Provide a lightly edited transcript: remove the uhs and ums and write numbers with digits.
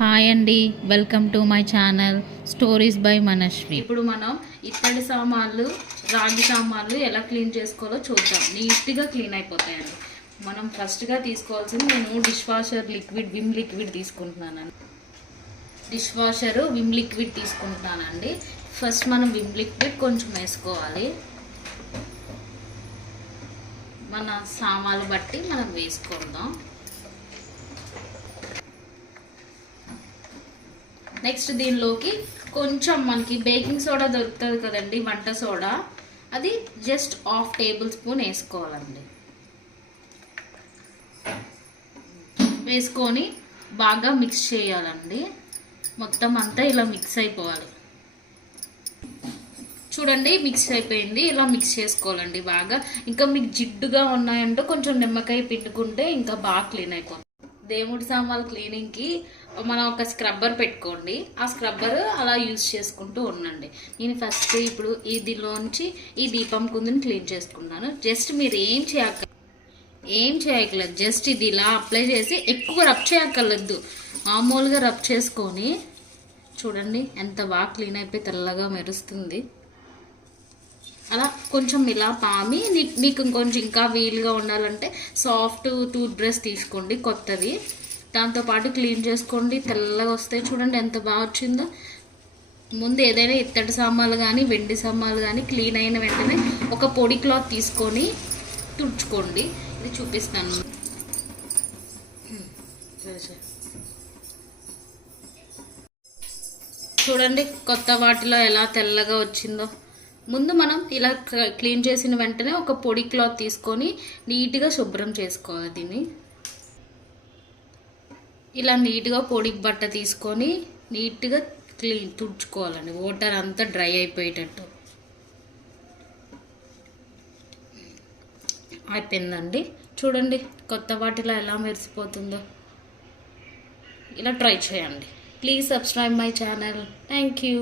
Hi అండి, welcome to my channel stories by Manaswi. ఇప్పుడు మనం ఇత్తడి సామాన్లు, రాగి సామాన్లు ఎలా క్లీన్ చేసుకోవాలో చూద్దాం. నీట్గా క్లీన్ అయిపోతాయండి. మనం ఫస్ట్గా తీసుకోవాల్సింది, నేను dish washer liquid Vim liquid తీసుకుంటున్నానండి. డిష్ వాషరు విమ్ లిక్విడ్ తీసుకుంటున్నానండి. ఫస్ట్ మనం విమ్ లిక్విడ్ కొంచెం వేసుకోవాలి. మన సామాన్లు బట్టి మనం వేసుకుందాం. నెక్స్ట్ దీనిలోకి కొంచెం మనకి బేకింగ్ సోడా దొరుకుతుంది కదండి, వంట సోడా, అది జస్ట్ 1/2 టేబుల్ స్పూన్ వేసుకోవాలండి. వేసుకొని బాగా మిక్స్ చేయాలండి. మొత్తం అంతా ఇలా మిక్స్ అయిపోవాలి. చూడండి, మిక్స్ అయిపోయింది. ఇలా మిక్స్ చేసుకోవాలండి బాగా. ఇంకా మీకు జిడ్డుగా ఉన్నాయంటే కొంచెం నిమ్మకాయ పిండుకుంటే ఇంకా బాగా క్లీన్ అయిపోతుంది. దేవుడి సామాన్లు క్లీనింగ్కి మనం ఒక స్క్రబ్బర్ పెట్టుకోండి. ఆ స్క్రబ్బర్ అలా యూజ్ చేసుకుంటూ ఉండండి. నేను ఫస్ట్ ఇప్పుడు ఇదిలోంచి ఈ దీపం కుందుని క్లీన్ చేసుకున్నాను. జస్ట్ మీరు ఏం చేయక్కర్లేదు. జస్ట్ ఇది ఇలా అప్లై చేసి ఎక్కువ రబ్ చేయక్కర్లేదు. మామూలుగా రబ్ చేసుకొని చూడండి ఎంత బాగా క్లీన్ అయిపోయి తెల్లగా మెరుస్తుంది. అలా కొంచెం ఇలా పామి మీకు ఇంకొంచెం ఇంకా వీలుగా ఉండాలంటే సాఫ్ట్ టూత్ బ్రష్ తీసుకోండి, కొత్తది. దాంతోపాటు క్లీన్ చేసుకోండి. తెల్లగా వస్తాయి. చూడండి ఎంత బాగా వచ్చిందో. ముందు ఏదైనా ఇత్తడి సామాన్లు కానీ వెండి సామాన్లు కానీ క్లీన్ అయిన వెంటనే ఒక పొడి క్లాత్ తీసుకొని తుడుచుకోండి. ఇది చూపిస్తాను. చూడండి కొత్త వాటిలో ఎలా తెల్లగా వచ్చిందో. ముందు మనం ఇలా క్లీన్ చేసిన వెంటనే ఒక పొడి క్లాత్ తీసుకొని నీట్గా శుభ్రం చేసుకోవాలి. దీన్ని ఇలా నీట్గా పొడి బట్ట తీసుకొని నీట్గా తుడుచుకోవాలండి. వాటర్ అంతా డ్రై అయిపోయేటట్టు. అయిపోయిందండి. చూడండి కొత్త వాటిలో ఎలా మెరిసిపోతుందో. ఇలా ట్రై చేయండి. Please subscribe my channel. Thank you.